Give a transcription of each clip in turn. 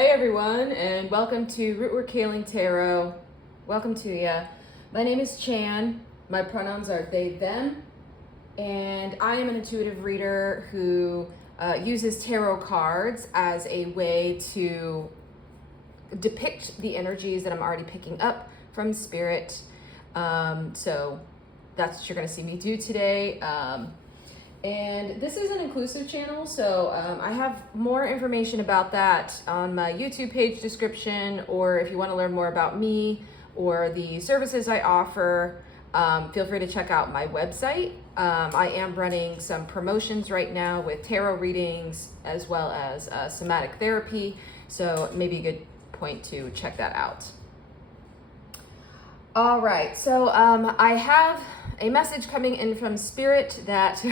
Hey everyone, and welcome to Rootwork Healing Tarot. Welcome to ya. My name is Chan. My pronouns are they, them, and I am an intuitive reader who uses tarot cards as a way to depict the energies that I'm already picking up from spirit. So that's what you're going to see me do today. And this is an inclusive channel, so I have more information about that on my YouTube page description, or if you want to learn more about me or the services I offer, feel free to check out my website. I am running some promotions right now with tarot readings as well as somatic therapy, so maybe a good point to check that out. All right, so I have a message coming in from Spirit that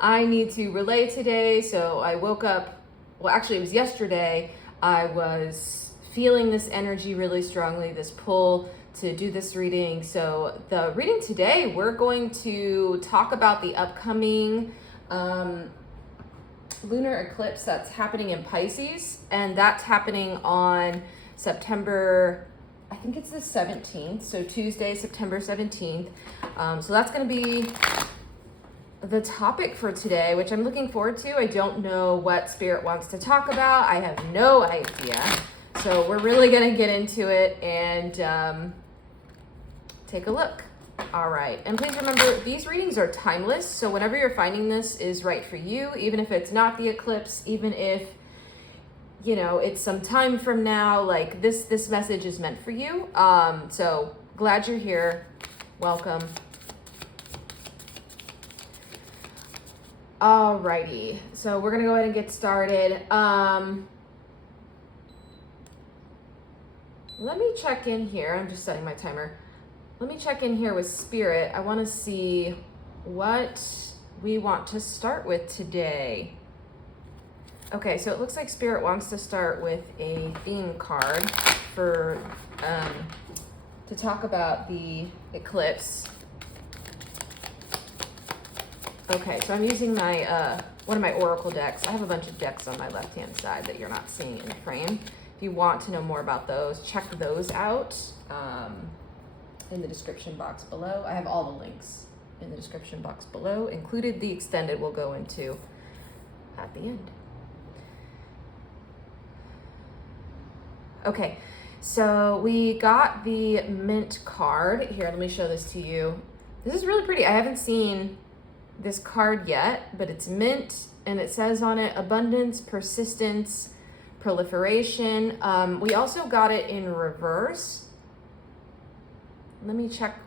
I need to relay today. So I woke up, well, actually it was yesterday, I was feeling this energy really strongly, this pull to do this reading. So the reading today, we're going to talk about the upcoming lunar eclipse that's happening in Pisces, and that's happening on September, I think it's the 17th, so Tuesday, September 17th. So that's going to be the topic for today, which I'm looking forward to. I don't know what Spirit wants to talk about. I have no idea. So we're really going to get into it and take a look. All right. And please remember, these readings are timeless. So whenever you're finding this is right for you, even if it's not the eclipse, even if you know, it's some time from now, like this message is meant for you. So glad you're here. Welcome. Alrighty, so we're gonna go ahead and get started. Let me check in here. I'm just setting my timer. Let me check in here with Spirit. I wanna see what we want to start with today. Okay, so it looks like Spirit wants to start with a theme card for to talk about the eclipse. Okay, so I'm using my one of my oracle decks. I have a bunch of decks on my left-hand side that you're not seeing in the frame. If you want to know more about those, check those out in the description box below. I have all the links in the description box below, included the extended we'll go into at the end. Okay, so we got the mint card. Here, let me show this to you. This is really pretty. I haven't seen this card yet, but it's mint, and it says on it, abundance, persistence, proliferation. We also got it in reverse. Let me check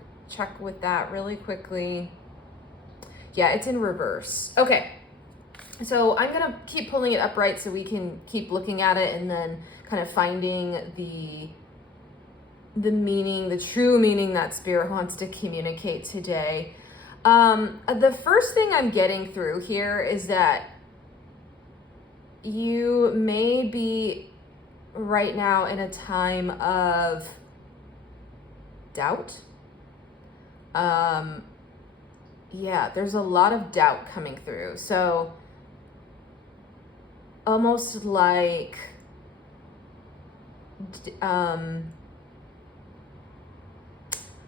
with that really quickly. Yeah, it's in reverse. Okay, so I'm gonna keep pulling it upright so we can keep looking at it and then kind of finding the meaning, the true meaning that Spirit wants to communicate today. The first thing I'm getting through here is that you may be right now in a time of doubt. Yeah, there's a lot of doubt coming through. So almost like I don't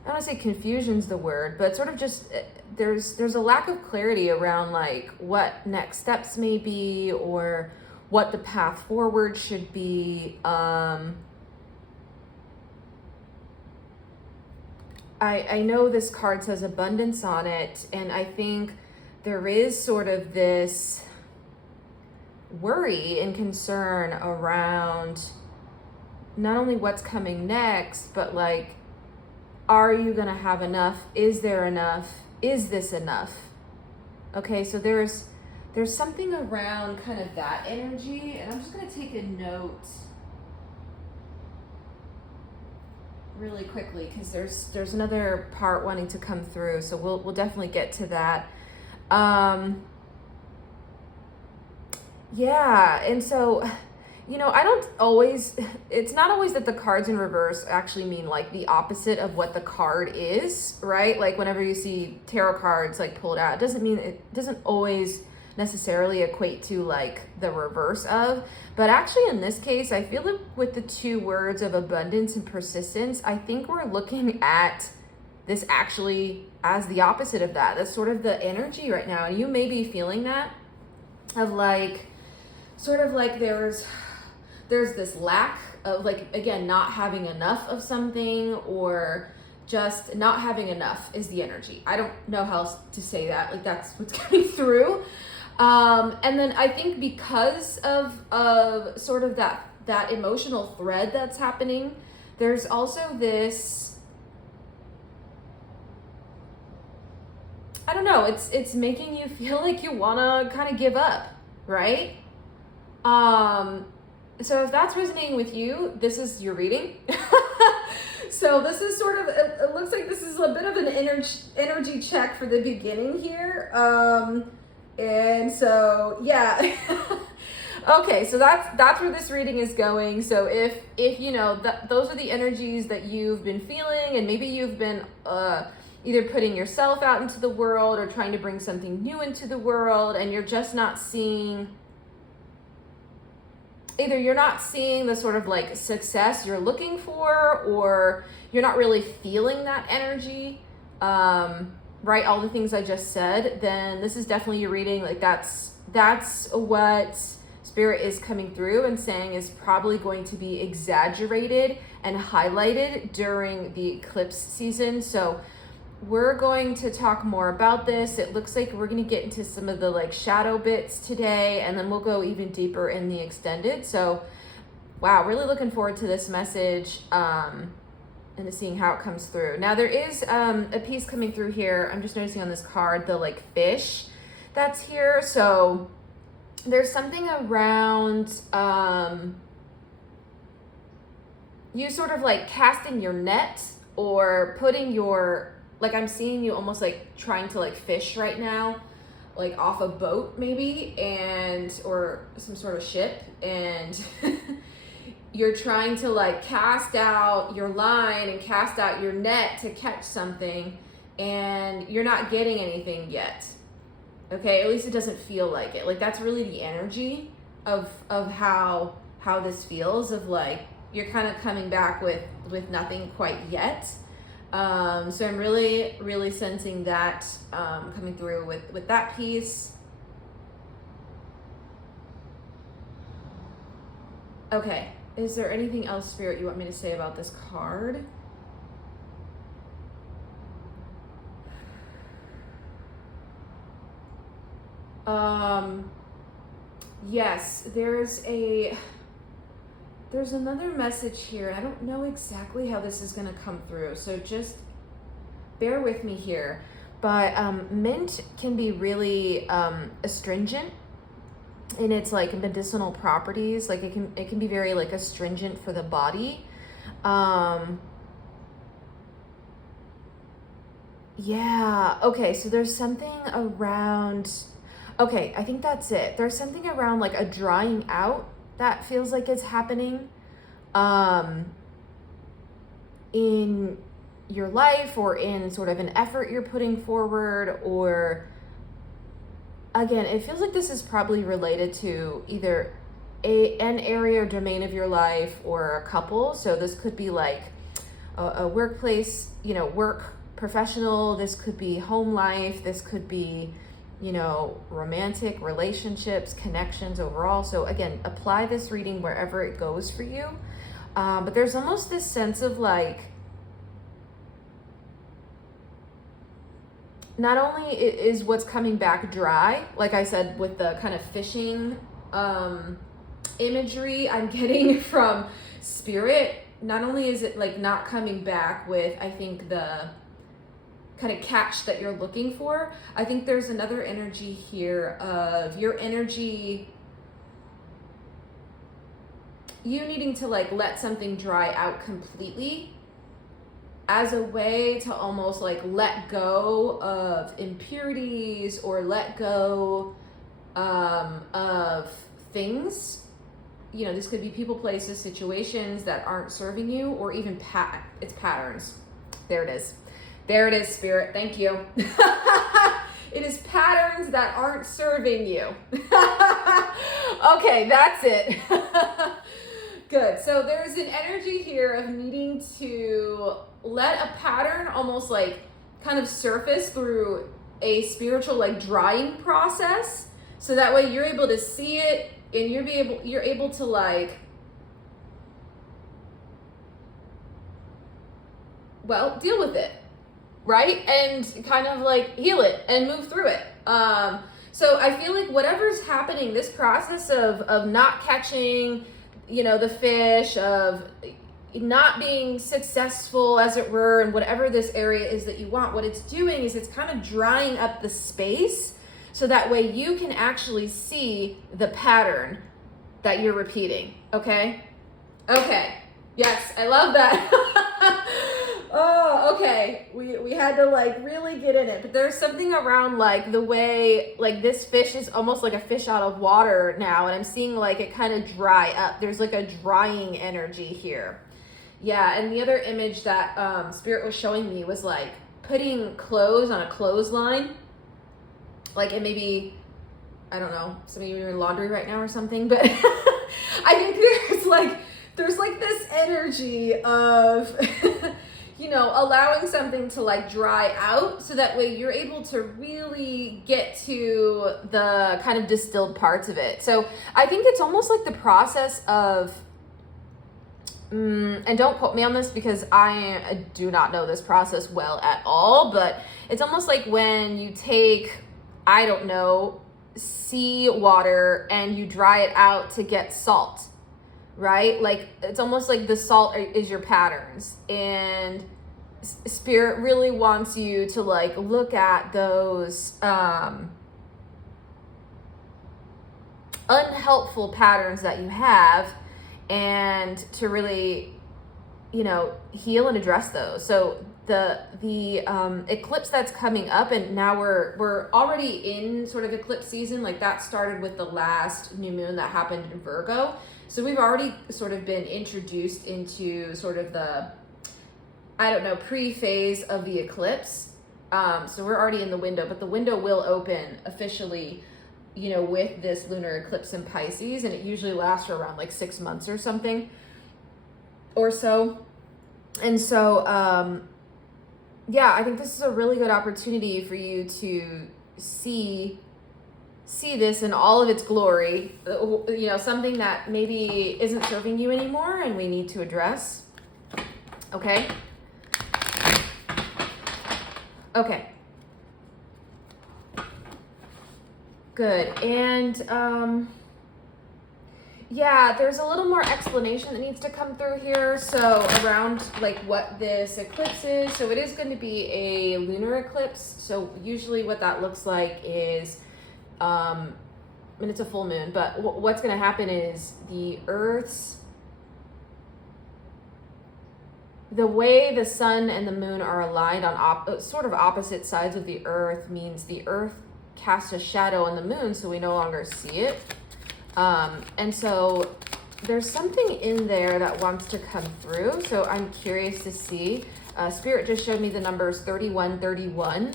want to say confusion's the word, but sort of just there's a lack of clarity around like what next steps may be or what the path forward should be. I know this card says abundance on it, and I think there is sort of this worry and concern around not only what's coming next, but like, are you gonna have enough? Is there enough? Is this enough? Okay, so there's something around kind of that energy, and I'm just gonna take a note really quickly because there's another part wanting to come through, so we'll definitely get to that. Yeah, and so, you know, it's not always that the cards in reverse actually mean like the opposite of what the card is, right? Like whenever you see tarot cards like pulled out, it doesn't always necessarily equate to like the reverse of. But actually in this case, I feel like with the two words of abundance and persistence, I think we're looking at this actually as the opposite of that. That's sort of the energy right now. And you may be feeling that of like, sort of like there's this lack of like, again, not having enough of something, or just not having enough is the energy. I don't know how else to say that. Like that's what's coming through. And then I think because of sort of that emotional thread that's happening, there's also this, I don't know, it's making you feel like you wanna kind of give up, right? So if that's resonating with you, this is your reading. So this is sort of, it looks like this is a bit of an energy check for the beginning here. And so, yeah. Okay, so that's where this reading is going. So if you know, those are the energies that you've been feeling, and maybe you've been either putting yourself out into the world or trying to bring something new into the world, and you're just not seeing, either you're not seeing the sort of like success you're looking for, or you're not really feeling that energy, right? All the things I just said, then this is definitely your reading. Like that's what Spirit is coming through and saying is probably going to be exaggerated and highlighted during the eclipse season. So we're going to talk more about this. It looks like we're going to get into some of the like shadow bits today, and then we'll go even deeper in the extended. So wow, really looking forward to this message, and to seeing how it comes through. Now there is a piece coming through here. I'm just noticing on this card, the like fish that's here. So there's something around you sort of like casting your net, or putting your, like I'm seeing you almost like trying to like fish right now, like off a boat maybe, and or some sort of ship, and you're trying to like cast out your line and cast out your net to catch something, and you're not getting anything yet. Okay, at least it doesn't feel like it. Like that's really the energy of how this feels, of like you're kind of coming back with nothing quite yet. So I'm really sensing that coming through with that piece. Okay, is there anything else, Spirit, you want me to say about this card? Yes, there's another message here. I don't know exactly how this is going to come through, so just bear with me here. But mint can be really astringent in its like medicinal properties. Like it can be very like astringent for the body. Yeah, okay, so there's something around, okay, I think that's it. There's something around like a drying out that feels like it's happening in your life, or in sort of an effort you're putting forward, or again, it feels like this is probably related to either an area or domain of your life, or a couple. So this could be like a workplace, you know, work, professional. This could be home life. This could be, you know, romantic relationships, connections overall. So again, apply this reading wherever it goes for you. But there's almost this sense of like, not only is what's coming back dry, like I said, with the kind of fishing imagery I'm getting from Spirit, not only is it like not coming back with, I think, the kind of catch that you're looking for, I think there's another energy here of your energy, you needing to like let something dry out completely, as a way to almost like let go of impurities, or let go of things. You know, this could be people, places, situations that aren't serving you, or even it's patterns. There it is. There it is, Spirit. Thank you. It is patterns that aren't serving you. Okay, that's it. Good. So there's an energy here of needing to let a pattern almost like kind of surface through a spiritual like drying process. So that way you're able to see it and you're able to like, well, deal with it, right? And kind of like heal it and move through it. So I feel like whatever's happening, this process of not catching, you know, the fish, of not being successful as it were, and whatever this area is that you want, what it's doing is it's kind of drying up the space so that way you can actually see the pattern that you're repeating. Okay? Okay. Yes, I love that. Oh, okay. We had to like really get in it. But there's something around like the way like this fish is almost like a fish out of water now, and I'm seeing like it kind of dry up. There's like a drying energy here. Yeah, and the other image that Spirit was showing me was like putting clothes on a clothesline. Like it maybe, I don't know, some of you are doing laundry right now or something, but I think there's like this energy of you know, allowing something to like dry out so that way you're able to really get to the kind of distilled parts of it. So I think it's almost like the process of, and don't quote me on this because I do not know this process well at all, but it's almost like when you take, I don't know, sea water and you dry it out to get salt. Right? Like it's almost like the salt is your patterns, and Spirit really wants you to like look at those unhelpful patterns that you have and to really, you know, heal and address those. So the eclipse that's coming up, and now we're already in sort of eclipse season. Like that started with the last new moon that happened in Virgo. So we've already sort of been introduced into sort of the, I don't know, pre-phase of the eclipse. So we're already in the window, but the window will open officially, you know, with this lunar eclipse in Pisces, and it usually lasts for around like 6 months or something or so. And so, yeah, I think this is a really good opportunity for you to see this in all of its glory, you know, something that maybe isn't serving you anymore and we need to address. Okay. Okay. Good. And yeah, there's a little more explanation that needs to come through here. So around like what this eclipse is. So it is going to be a lunar eclipse. So usually what that looks like is, and it's a full moon, but what's going to happen is the way the sun and the moon are aligned on sort of opposite sides of the earth means the earth casts a shadow on the moon, so we no longer see it. And so there's something in there that wants to come through. So I'm curious to see. Spirit just showed me the numbers 3131.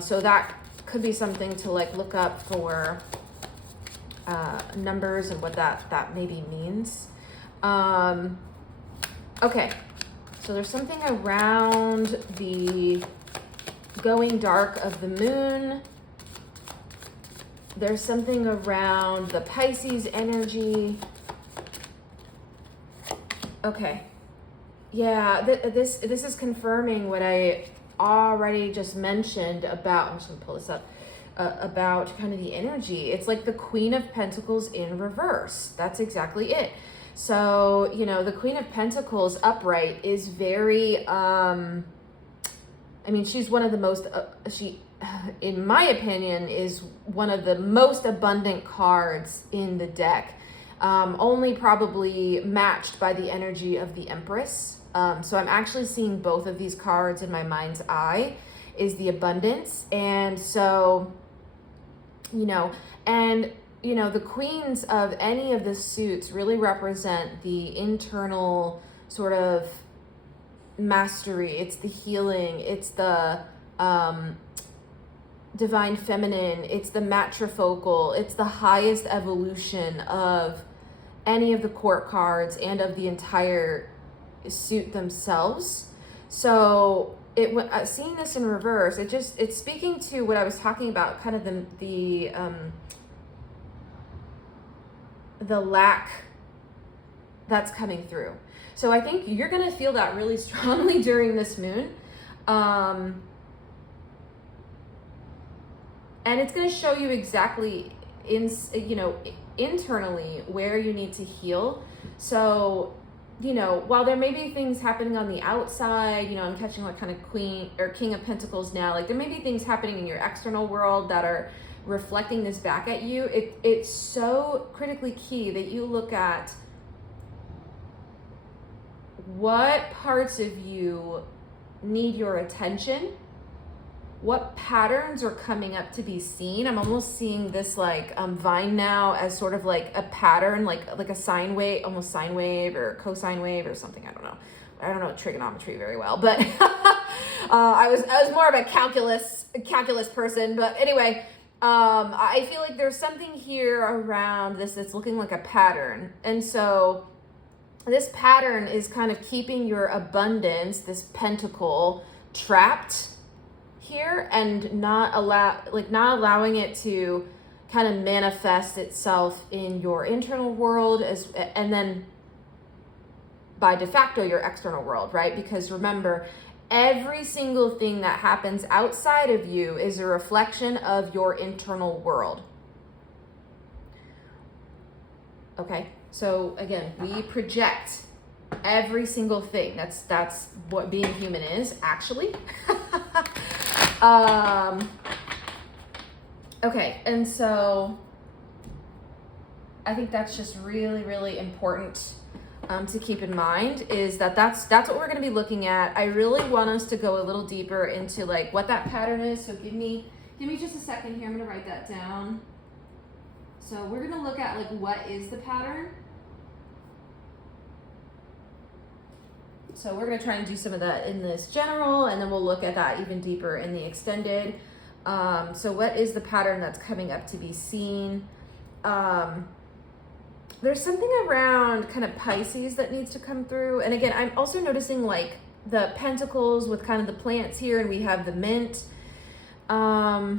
So that could be something to like look up for numbers and what that maybe means. Okay, so there's something around the going dark of the moon. There's something around the Pisces energy. Okay, yeah, this is confirming what I already just mentioned about, I'm just gonna pull this up, about kind of the energy. It's like the Queen of Pentacles in reverse. That's exactly it. So, you know, the Queen of Pentacles upright is very, I mean, she's one of the most, in my opinion, is one of the most abundant cards in the deck. Only probably matched by the energy of the Empress. So I'm actually seeing both of these cards in my mind's eye, is the abundance. And so, you know, and, you know, the queens of any of the suits really represent the internal sort of mastery. It's the healing. It's the, divine feminine, it's the matrifocal, it's the highest evolution of any of the court cards and of the entire suit themselves. So seeing this in reverse, it's speaking to what I was talking about, kind of the lack that's coming through. So I think you're going to feel that really strongly during this moon. And it's going to show you exactly internally where you need to heal. So, while there may be things happening on the outside, I'm catching like kind of Queen or King of Pentacles now, like there may be things happening in your external world that are reflecting this back at you. It's so critically key that you look at what parts of you need your attention, what patterns are coming up to be seen. I'm almost seeing this like vine now as sort of like a pattern, like a sine wave, almost sine wave or cosine wave or something. I don't know trigonometry very well, but I was more of a calculus person. But anyway, I feel like there's something here around this that's looking like a pattern, and so this pattern is kind of keeping your abundance, this pentacle, trapped here and not allowing it to kind of manifest itself in your internal world and then by de facto your external world, right? Because remember, every single thing that happens outside of you is a reflection of your internal world. Okay, so again, we project every single thing. That's what being human is, actually. Okay, and so I think that's just really, really important to keep in mind, is that's what we're going to be looking at. I really want us to go a little deeper into like what that pattern is. So give me just a second here. I'm going to write that down. So we're going to look at like what is the pattern. So we're going to try and do some of that in this general, and then we'll look at that even deeper in the extended. So what is the pattern that's coming up to be seen? There's something around kind of Pisces that needs to come through. And again, I'm also noticing like the pentacles with kind of the plants here, and we have the mint. I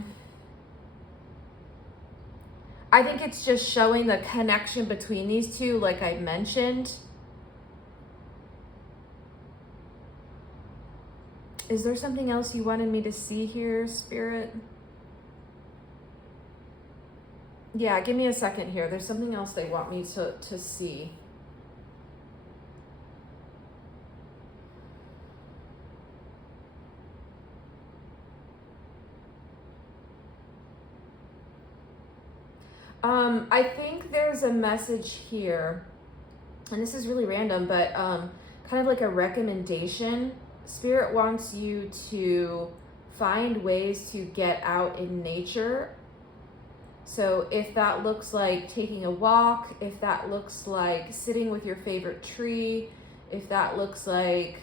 think it's just showing the connection between these two, like I mentioned. Is there something else you wanted me to see here, Spirit? Yeah, give me a second here. There's something else they want me to see. I think there's a message here, and this is really random, but kind of like a recommendation. Spirit wants you to find ways to get out in nature. So if that looks like taking a walk, if that looks like sitting with your favorite tree, if that looks like,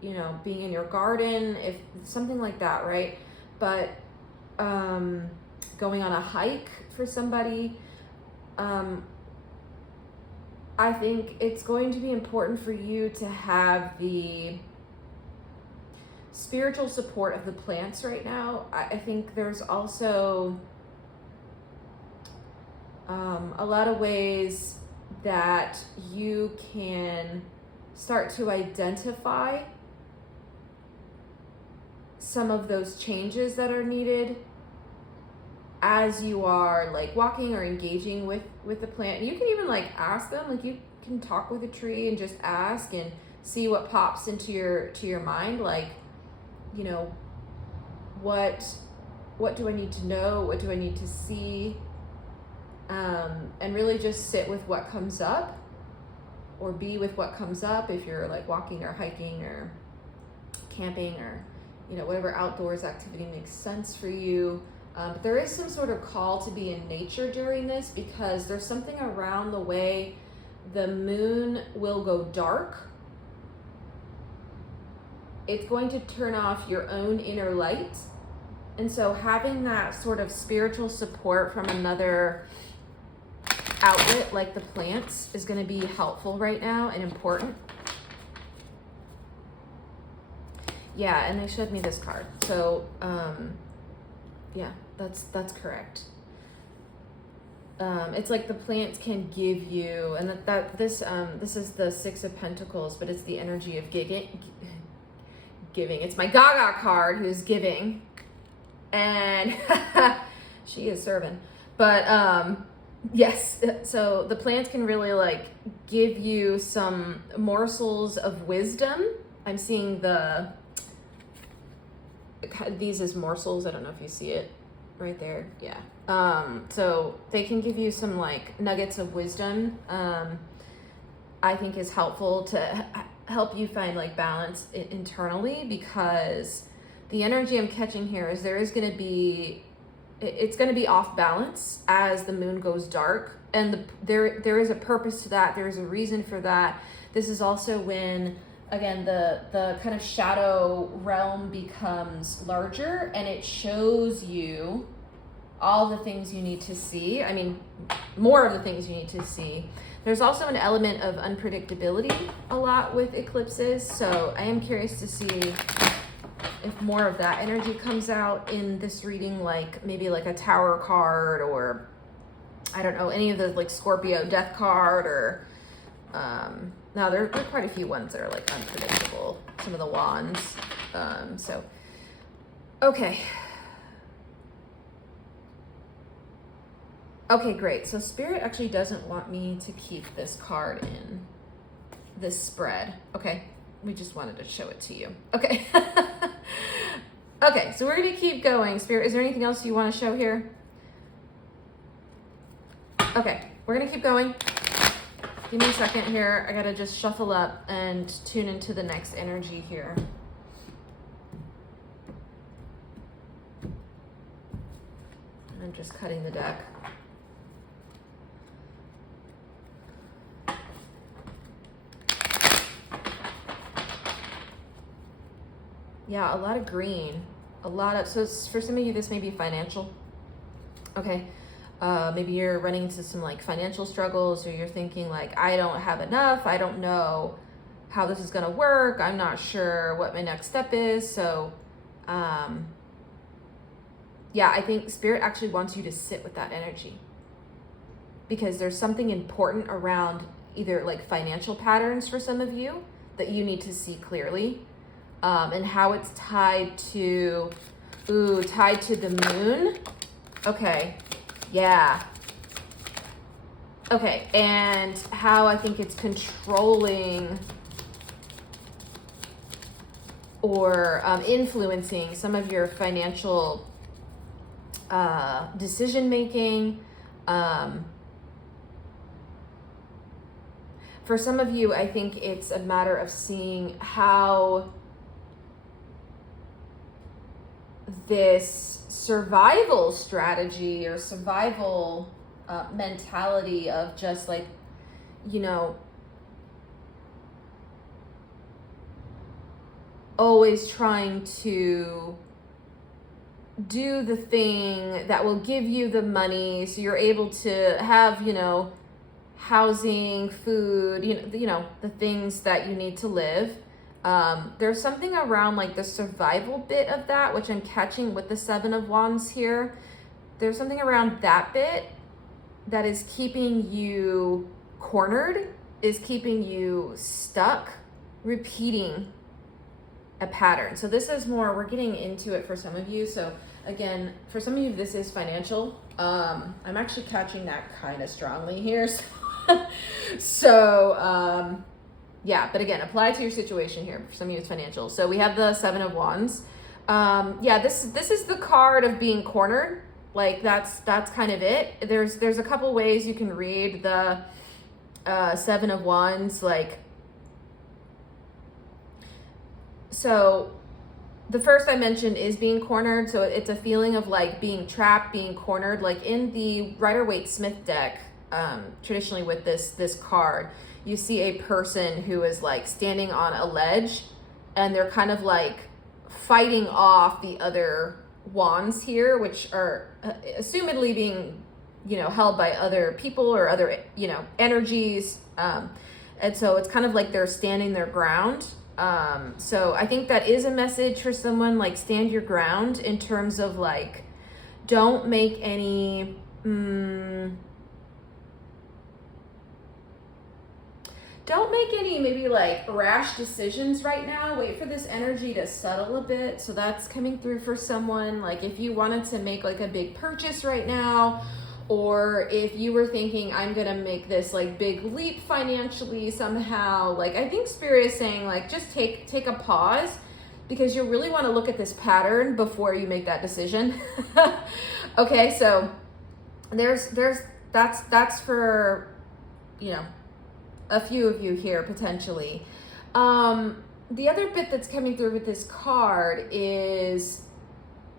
being in your garden, if something like that, right? But going on a hike for somebody, I think it's going to be important for you to have the spiritual support of the plants right now. I think there's also a lot of ways that you can start to identify some of those changes that are needed as you are like walking or engaging with the plant. And you can even like ask them, like you can talk with a tree and just ask and see what pops into your mind, like, what do I need to know? What do I need to see? And really just sit with what comes up, or be with what comes up if you're like walking or hiking or camping or, whatever outdoors activity makes sense for you. But there is some sort of call to be in nature during this, because there's something around the way the moon will go dark. It's going to turn off your own inner light, And so having that sort of spiritual support from another outlet like the plants is going to be helpful right now and important. Yeah, and they showed me this card. So, yeah, that's correct. It's like the plants can give you, and this is the Six of Pentacles, but it's the energy of giving. It's my Gaga card who's giving, and she is serving. But yes, so the plants can really like give you some morsels of wisdom. I'm seeing these as morsels. I don't know if you see it right there. Yeah. So they can give you some like nuggets of wisdom. I think is helpful to help you find like balance internally, because the energy I'm catching here is it's going to be off balance as the moon goes dark, and there is a purpose to that. There is a reason for that. This is also when, again, the kind of shadow realm becomes larger, and it shows you all the things you need to see. I mean, more of the things you need to see. There's also an element of unpredictability a lot with eclipses, so I am curious to see if more of that energy comes out in this reading, like maybe like a Tower card, or I don't know, any of the like Scorpio Death card, or now there are quite a few ones that are like unpredictable, some of the wands. So okay, great. So Spirit actually doesn't want me to keep this card in this spread. Okay, we just wanted to show it to you. Okay. Okay, so we're gonna keep going. Spirit, is there anything else you want to show here? Okay, we're gonna keep going. Give me a second here. I gotta just shuffle up and tune into the next energy here. I'm just cutting the deck. Yeah, a lot of green, so for some of you, this may be financial. Okay. Maybe you're running into some like financial struggles, or you're thinking like, I don't have enough. I don't know how this is going to work. I'm not sure what my next step is. So, yeah, I think Spirit actually wants you to sit with that energy, because there's something important around either like financial patterns for some of you that you need to see clearly. And how it's tied to the moon. Okay, yeah. Okay, and how I think it's controlling or influencing some of your financial decision making. For some of you, I think it's a matter of seeing how this survival strategy or survival mentality of just like, you know, always trying to do the thing that will give you the money so you're able to have, you know, housing, food, you know, the things that you need to live. There's something around like the survival bit of that, which I'm catching with the Seven of Wands here. There's something around that bit that is keeping you cornered, is keeping you stuck, repeating a pattern. So this is more, we're getting into it for some of you. So again, for some of you, this is financial. I'm actually catching that kind of strongly here. So, yeah, but again, apply to your situation here. For some of you, it's financial. So we have the Seven of Wands. Yeah, this is the card of being cornered. Like that's kind of it. There's a couple ways you can read the Seven of Wands. Like, so the first I mentioned is being cornered. So it's a feeling of like being trapped, being cornered. Like in the Rider-Waite-Smith deck, traditionally with this card, you see a person who is like standing on a ledge, and they're kind of like fighting off the other wands here, which are assumedly being, held by other people or other, energies. And so it's kind of like they're standing their ground. So I think that is a message for someone, like stand your ground in terms of like, don't make any, maybe like rash decisions right now. Wait for this energy to settle a bit. So that's coming through for someone. Like if you wanted to make like a big purchase right now, or if you were thinking, I'm gonna make this like big leap financially somehow, like I think Spirit is saying like just take a pause, because you really want to look at this pattern before you make that decision. Okay, so that's for, a few of you here potentially. The other bit that's coming through with this card is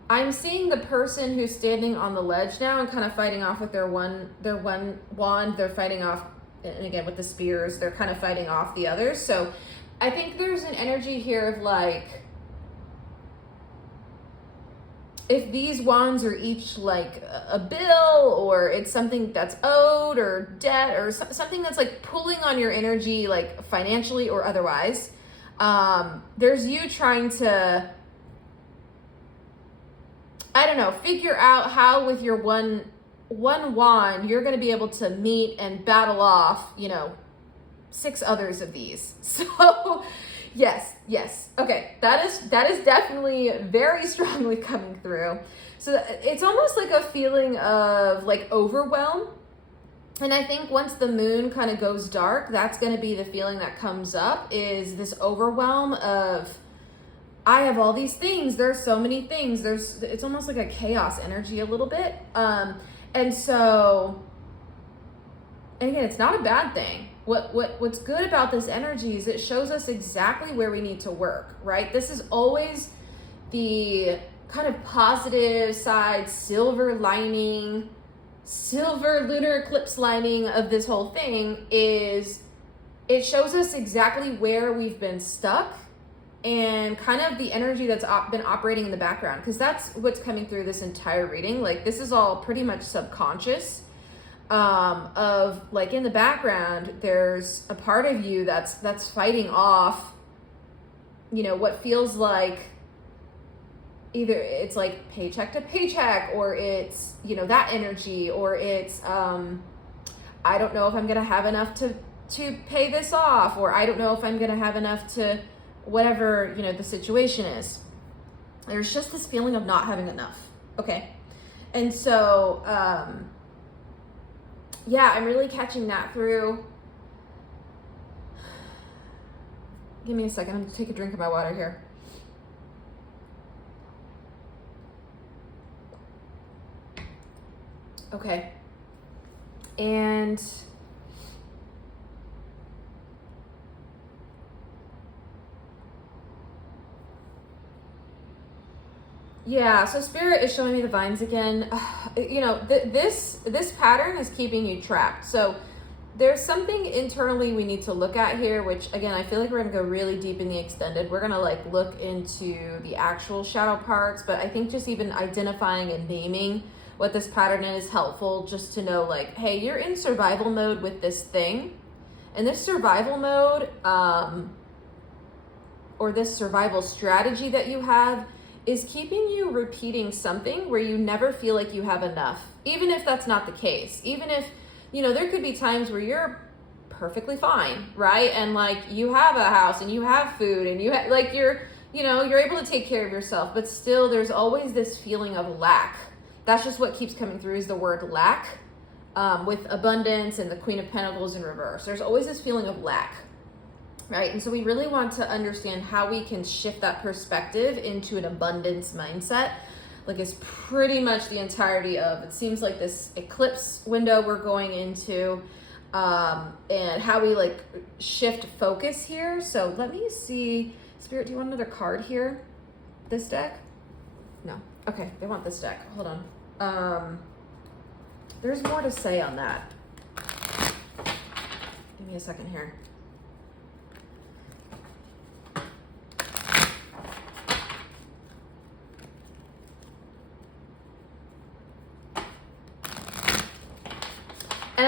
I'm seeing the person who's standing on the ledge now and kind of fighting off with their one wand. They're fighting off, and again with the spears, they're kind of fighting off the others. So I think there's an energy here of like, if these wands are each like a bill, or it's something that's owed or debt or something that's like pulling on your energy, like financially or otherwise, there's you trying to, I don't know, figure out how with your one wand you're going to be able to meet and battle off, 6 others of these. So yes. Okay, that is definitely very strongly coming through. So it's almost like a feeling of like overwhelm. And I think once the moon kind of goes dark, that's going to be the feeling that comes up, is this overwhelm of, I have all these things. There's so many things. It's almost like a chaos energy a little bit. And so, and again, it's not a bad thing. What's good about this energy is it shows us exactly where we need to work, right? This is always the kind of positive side, silver lunar eclipse lining of this whole thing, is it shows us exactly where we've been stuck and kind of the energy that's been operating in the background, because that's what's coming through this entire reading. Like this is all pretty much subconscious, of like in the background there's a part of you that's fighting off, what feels like either it's like paycheck to paycheck, or it's, that energy, or it's, I don't know if I'm gonna have enough to pay this off, or I don't know if I'm gonna have enough to whatever, the situation is. There's just this feeling of not having enough. Okay. And so, yeah, I'm really catching that through. Give me a second. I'm gonna take a drink of my water here. Okay. And yeah, so Spirit is showing me the vines again. This pattern is keeping you trapped. So there's something internally we need to look at here, which again, I feel like we're gonna go really deep in the extended. We're gonna like look into the actual shadow parts, but I think just even identifying and naming what this pattern is helpful, just to know like, hey, you're in survival mode with this thing. And this survival mode, or this survival strategy that you have, is keeping you repeating something where you never feel like you have enough, even if that's not the case. Even if, there could be times where you're perfectly fine, right? And like you have a house and you have food and you have like you're able to take care of yourself, but still there's always this feeling of lack. That's just what keeps coming through, is the word lack, with abundance and the Queen of Pentacles in reverse. There's always this feeling of lack. Right, and so we really want to understand how we can shift that perspective into an abundance mindset. Like it's pretty much the entirety of, it seems like this eclipse window we're going into, and how we like shift focus here. So let me see, Spirit, do you want another card here? This deck? No. Okay, they want this deck. Hold on. There's more to say on that. Give me a second here.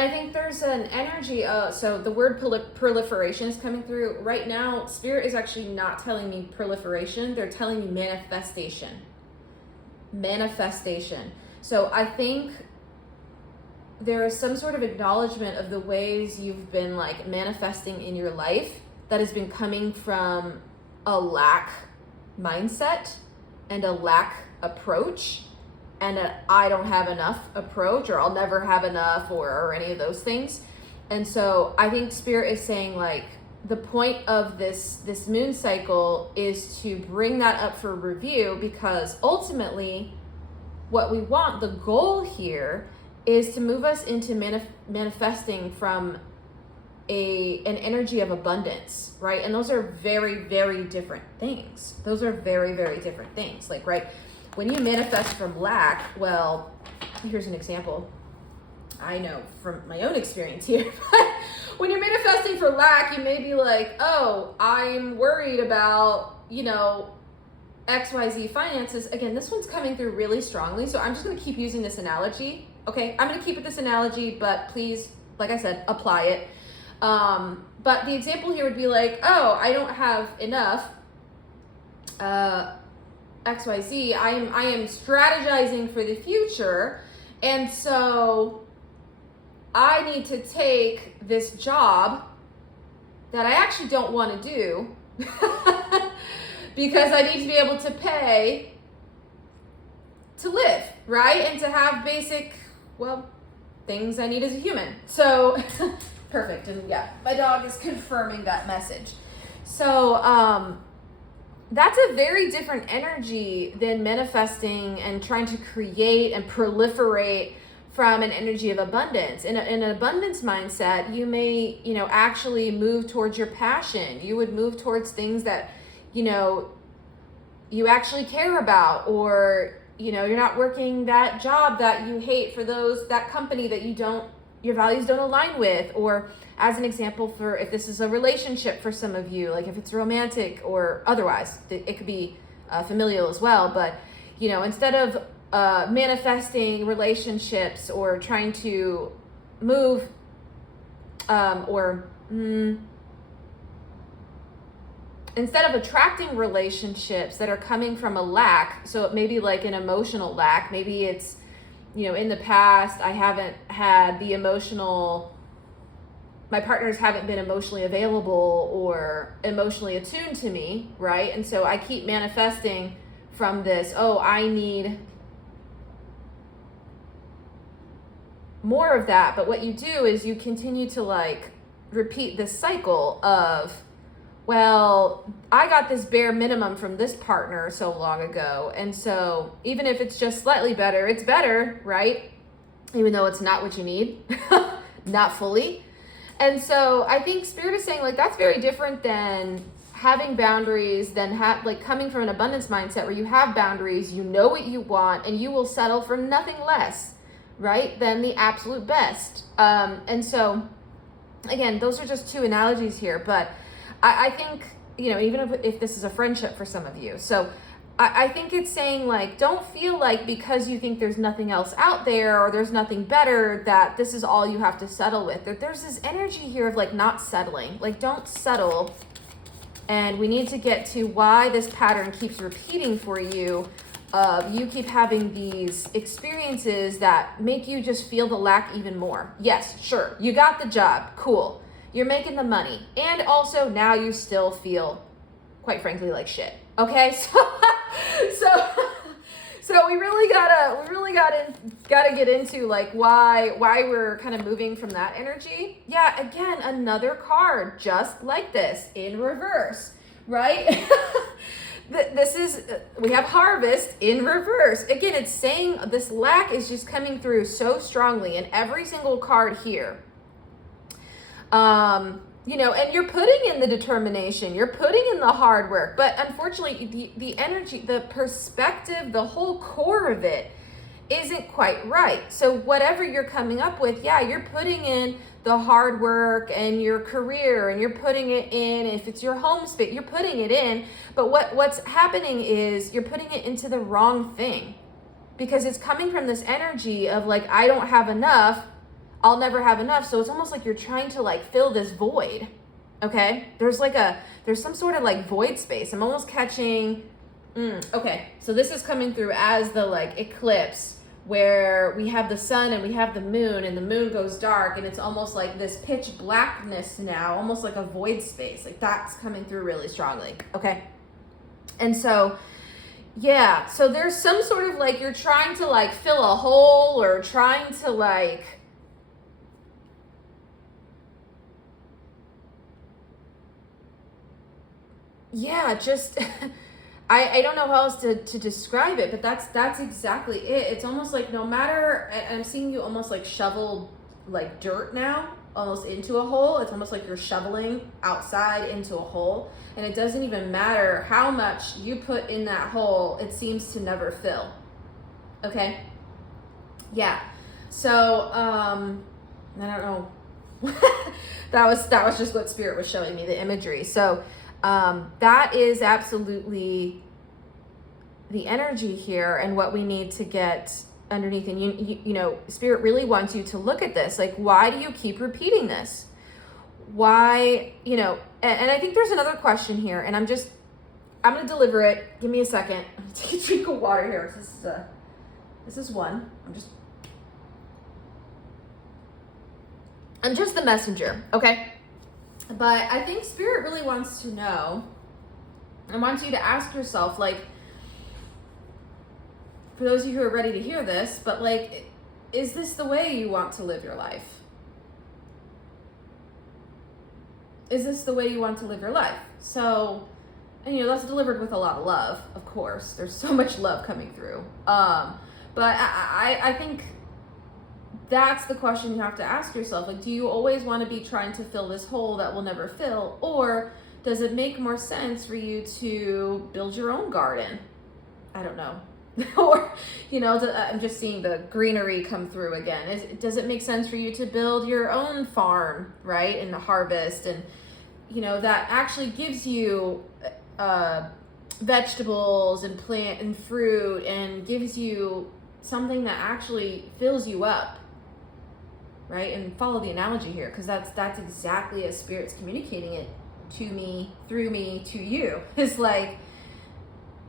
I think there's an energy, so the word proliferation is coming through. Right now, Spirit is actually not telling me proliferation. They're telling me manifestation. Manifestation. So I think there is some sort of acknowledgement of the ways you've been like manifesting in your life that has been coming from a lack mindset and a lack approach and a I don't have enough approach, or I'll never have enough, or any of those things. And so I think Spirit is saying like the point of this moon cycle is to bring that up for review, because ultimately what we want, the goal here, is to move us into manifesting from an energy of abundance, right? And those are very, very different things. Those are very, very different things. Like, right, when you manifest from lack, well, here's an example. I know from my own experience here. When you're manifesting for lack, you may be like, oh, I'm worried about, XYZ finances. Again, this one's coming through really strongly, so I'm just going to keep using this analogy. Okay, I'm going to keep it this analogy, but please, like I said, apply it. But the example here would be like, oh, I don't have enough XYZ. I am strategizing for the future, and so I need to take this job that I actually don't want to do because I need to be able to pay to live, right? And to have basic, things I need as a human. So perfect. And yeah, my dog is confirming that message. So that's a very different energy than manifesting and trying to create and proliferate from an energy of abundance. In an abundance mindset, you may, actually move towards your passion. You would move towards things that, you actually care about, or, you're not working that job that you hate for that company that your values don't align with. Or as an example, for if this is a relationship for some of you, like if it's romantic or otherwise, it could be familial as well. But, instead of manifesting relationships or trying to move instead of attracting relationships that are coming from a lack, so it may be like an emotional lack, maybe it's, in the past I haven't had my partners haven't been emotionally available or emotionally attuned to me, right? And so I keep manifesting from this, oh, I need more of that. But what you do is you continue to like repeat this cycle of, well, I got this bare minimum from this partner so long ago, and so even if it's just slightly better, it's better, right? Even though it's not what you need, not fully. And so I think Spirit is saying like that's very different than having boundaries, than coming from an abundance mindset where you have boundaries, you know what you want, and you will settle for nothing less, right, than the absolute best. And so again, those are just two analogies here, but I think, even if this is a friendship for some of you. So I think it's saying like, don't feel like because you think there's nothing else out there or there's nothing better that this is all you have to settle with. There's this energy here of like not settling, like don't settle. And we need to get to why this pattern keeps repeating for you. You keep having these experiences that make you just feel the lack even more. Yes, sure, you got the job, cool. You're making the money, and also now you still feel, quite frankly, like shit. Okay, so we really gotta get into like why we're kind of moving from that energy. Yeah, again, another card just like this in reverse, right? We have harvest in reverse. Again, it's saying this lack is just coming through so strongly in every single card here. And you're putting in the determination, you're putting in the hard work, but unfortunately the energy, the perspective, the whole core of it isn't quite right. So whatever you're coming up with, yeah, you're putting in the hard work and your career, and you're putting it in, if it's your home space, you're putting it in, but what's happening is you're putting it into the wrong thing, because it's coming from this energy of like, I don't have enough, I'll never have enough. So it's almost like you're trying to like fill this void. Okay. There's some sort of like void space. I'm almost catching. Okay. So this is coming through as the like eclipse, where we have the sun and we have the moon, and the moon goes dark, and it's almost like this pitch blackness now, almost like a void space. Like that's coming through really strongly. Okay. And so, yeah, so there's some sort of like, you're trying to like fill a hole, or trying to like, yeah, just, I don't know how else to describe it, but that's exactly it. It's almost like no matter, I'm seeing you almost like shovel like dirt now, almost into a hole. It's almost like you're shoveling outside into a hole, and it doesn't even matter how much you put in that hole, it seems to never fill. Okay? Yeah. So, I don't know. that was just what Spirit was showing me, the imagery. So, that is absolutely the energy here, and what we need to get underneath. And you know, Spirit really wants you to look at this. Like, why do you keep repeating this? Why, you know, and I think there's another question here, and I'm going to deliver it. Give me a second. I'm going to take a drink of water here. This is one. I'm just the messenger. Okay. But I think Spirit really wants to know, and wants you to ask yourself, like, for those of you who are ready to hear this, but like, is this the way you want to live your life? Is this the way you want to live your life? So, and you know, that's delivered with a lot of love, of course. There's so much love coming through. But I think that's the question you have to ask yourself. Like, do you always want to be trying to fill this hole that will never fill? Or does it make more sense for you to build your own garden? I don't know. Or, you know, I'm just seeing the greenery come through again. Does it make sense for you to build your own farm, right? And the harvest, and, you know, that actually gives you vegetables and plant and fruit, and gives you something that actually fills you up, right? And follow the analogy here, because that's exactly as Spirit's communicating it to me, through me, to you. It's like,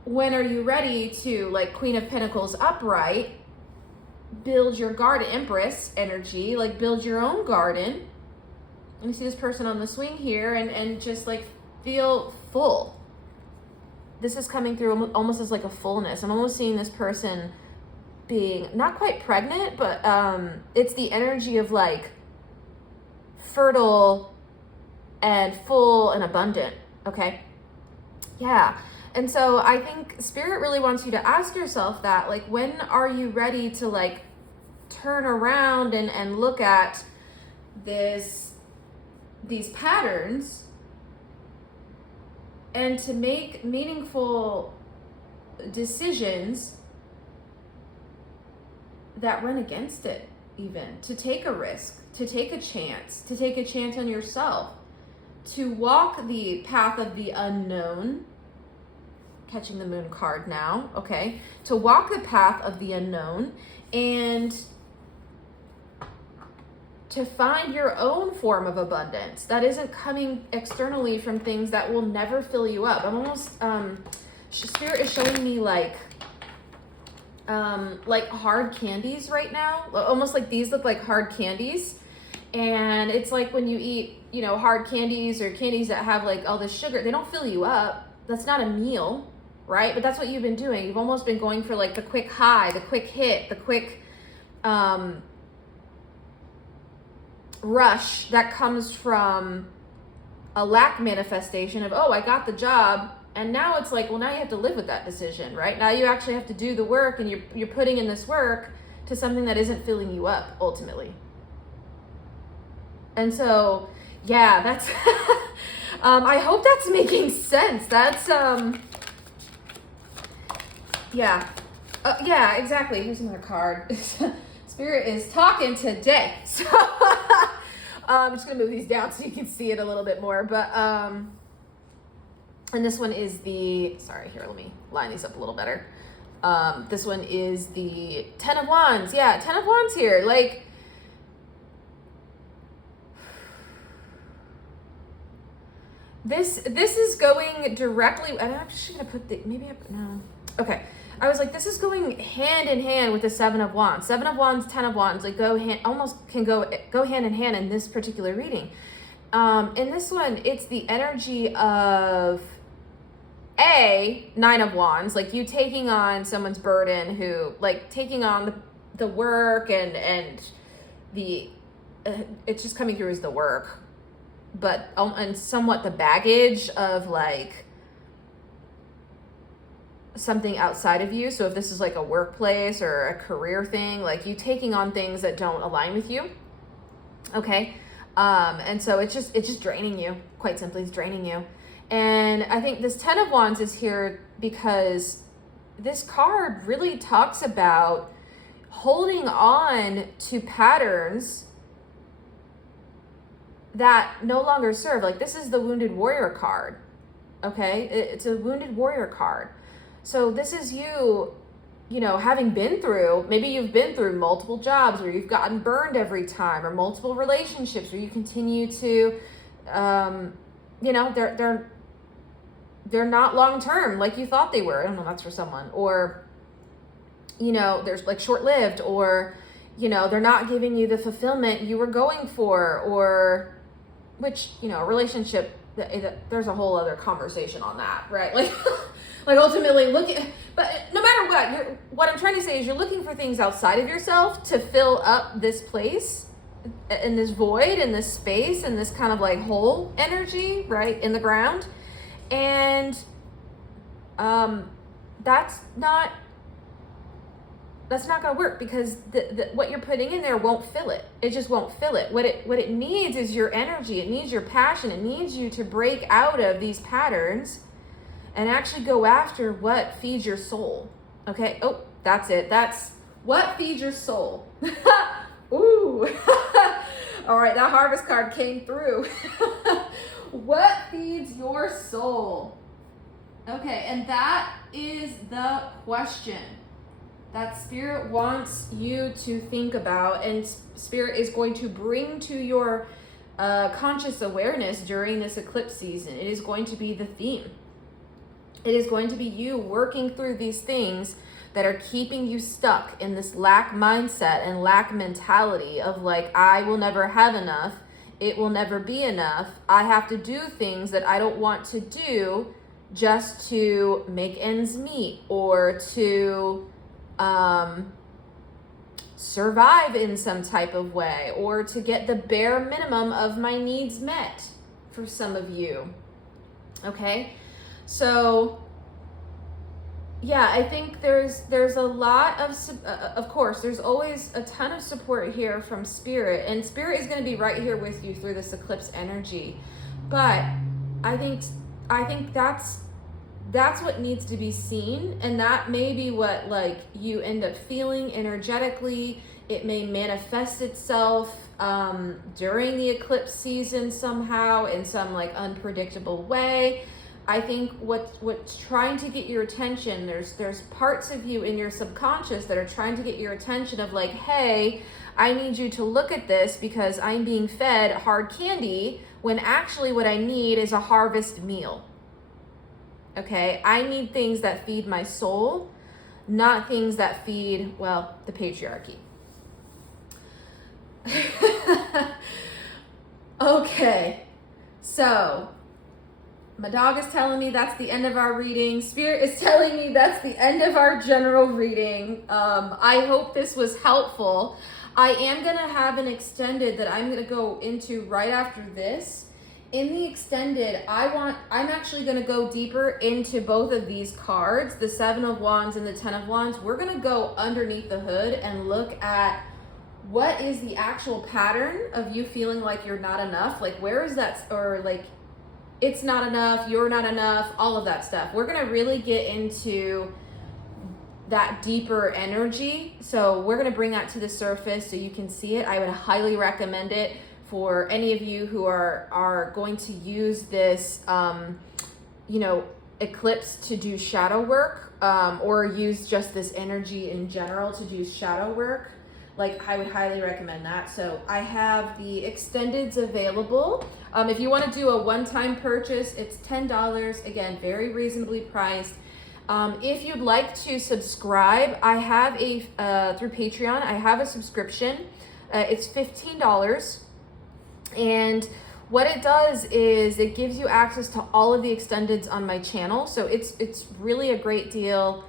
when are you ready to, like Queen of Pentacles upright, build your garden, Empress energy, like build your own garden? And you see this person on the swing here, and just like feel full. This is coming through almost as like a fullness. I'm almost seeing this person being not quite pregnant, but it's the energy of like fertile and full and abundant. Okay. Yeah. And so I think Spirit really wants you to ask yourself that, like, when are you ready to like turn around and look at these patterns, and to make meaningful decisions that run against it, even to take a risk, to take a chance on yourself, to walk the path of the unknown. Catching the moon card now, okay? To walk the path of the unknown, and to find your own form of abundance that isn't coming externally from things that will never fill you up. I'm almost, Spirit is showing me like hard candies right now. Almost like these look like hard candies. And it's like when you eat, you know, hard candies or candies that have like all this sugar, they don't fill you up. That's not a meal, right? But that's what you've been doing. You've almost been going for like the quick high, the quick hit, the quick rush that comes from a lack manifestation of, oh, I got the job. And now it's like, well, now you have to live with that decision, right? Now you actually have to do the work, and you're putting in this work to something that isn't filling you up ultimately. And so, yeah, that's, I hope that's making sense. That's, yeah, exactly. Here's another card. Spirit is talking today. So, I'm just gonna move these down so you can see it a little bit more. But, and this one is sorry, here, let me line these up a little better. This one is the 10 of Wands. Yeah, 10 of Wands here. Like, this is going directly, and I'm actually gonna put the, no. Okay. I was like, this is going hand in hand with the Seven of Wands. Seven of Wands, Ten of Wands, like almost can go hand in hand in this particular reading. In this one, it's the energy of Nine of Wands, like you taking on someone's burden, who like taking on the work and the it's just coming through as the work, but and somewhat the baggage of like something outside of you. So if this is like a workplace or a career thing, like you taking on things that don't align with you. Okay. And so it's just draining you, quite simply. It's draining you. And I think this Ten of Wands is here because this card really talks about holding on to patterns that no longer serve. Like this is the Wounded Warrior card. Okay. It's a Wounded Warrior card. So this is you know, having been through, maybe you've been through multiple jobs where you've gotten burned every time, or multiple relationships where you continue to, you know, they're not long-term like you thought they were. I don't know, that's for someone. Or, you know, there's like short-lived, or, you know, they're not giving you the fulfillment you were going for, or which, you know, a relationship, there's a whole other conversation on that, right? Like, like ultimately but no matter what I'm trying to say is you're looking for things outside of yourself to fill up this place, in this void, in this space, in this kind of like hole energy, right, in the ground. And that's not going to work, because what you're putting in there won't fill it. It just won't fill it. What it needs is your energy. It needs your passion. It needs you to break out of these patterns and actually go after what feeds your soul. Okay? Oh, that's it. That's what feeds your soul. Ooh. All right, that Harvest card came through. What feeds your soul? Okay, and that is the question that Spirit wants you to think about, and Spirit is going to bring to your conscious awareness during this eclipse season. It is going to be the theme. It is going to be you working through these things that are keeping you stuck in this lack mindset and lack mentality of like, I will never have enough. It will never be enough. I have to do things that I don't want to do just to make ends meet, or to survive in some type of way, or to get the bare minimum of my needs met for some of you. Okay? So yeah, I think there's a lot of course, there's always a ton of support here from Spirit, and Spirit is going to be right here with you through this eclipse energy. But I think that's what needs to be seen, and that may be what like you end up feeling energetically. It may manifest itself during the eclipse season somehow in some like unpredictable way. I think what's trying to get your attention, there's parts of you in your subconscious that are trying to get your attention of like, hey, I need you to look at this because I'm being fed hard candy, when actually what I need is a harvest meal. Okay, I need things that feed my soul, not things that feed, well, the patriarchy. Okay, so my dog is telling me that's the end of our reading. Spirit is telling me that's the end of our general reading. I hope this was helpful. I am going to have an extended that I'm going to go into right after this. In the extended, I'm actually going to go deeper into both of these cards, the Seven of Wands and the Ten of Wands. We're going to go underneath the hood and look at what is the actual pattern of you feeling like you're not enough. Like, where is that, or like, it's not enough, you're not enough, all of that stuff. We're going to really get into that deeper energy. So we're going to bring that to the surface so you can see it. I would highly recommend it for any of you who are going to use this, you know, eclipse to do shadow work, or use just this energy in general to do shadow work. like I would highly recommend that. So I have the extendeds available. If you want to do a one-time purchase, it's $10. Again, very reasonably priced. If you'd like to subscribe, I have through Patreon, I have a subscription. It's $15. And what it does is it gives you access to all of the extendeds on my channel. So it's really a great deal.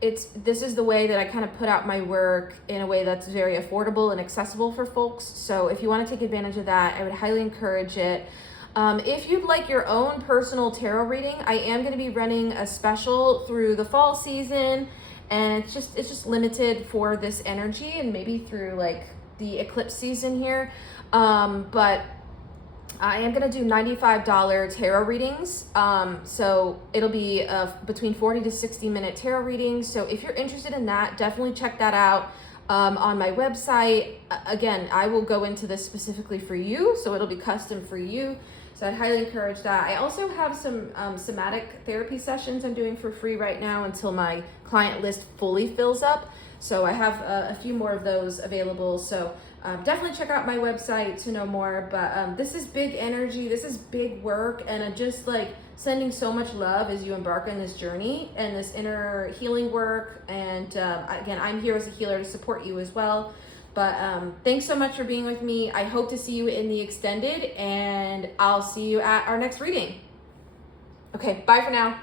This is the way that I kind of put out my work in a way that's very affordable and accessible for folks. So if you want to take advantage of that, I would highly encourage it. If you'd like your own personal tarot reading, I am going to be running a special through the fall season, and it's just limited for this energy and maybe through like the eclipse season here. But I am going to do $95 tarot readings. So it'll be between 40 to 60 minute tarot readings. So if you're interested in that, definitely check that out on my website. Again, I will go into this specifically for you, so it'll be custom for you. So I'd highly encourage that. I also have some somatic therapy sessions I'm doing for free right now until my client list fully fills up. So I have a few more of those available. So definitely check out my website to know more. But this is big energy. This is big work. And I'm just like sending so much love as you embark on this journey and this inner healing work. And again, I'm here as a healer to support you as well. But thanks so much for being with me. I hope to see you in the extended, and I'll see you at our next reading. Okay, bye for now.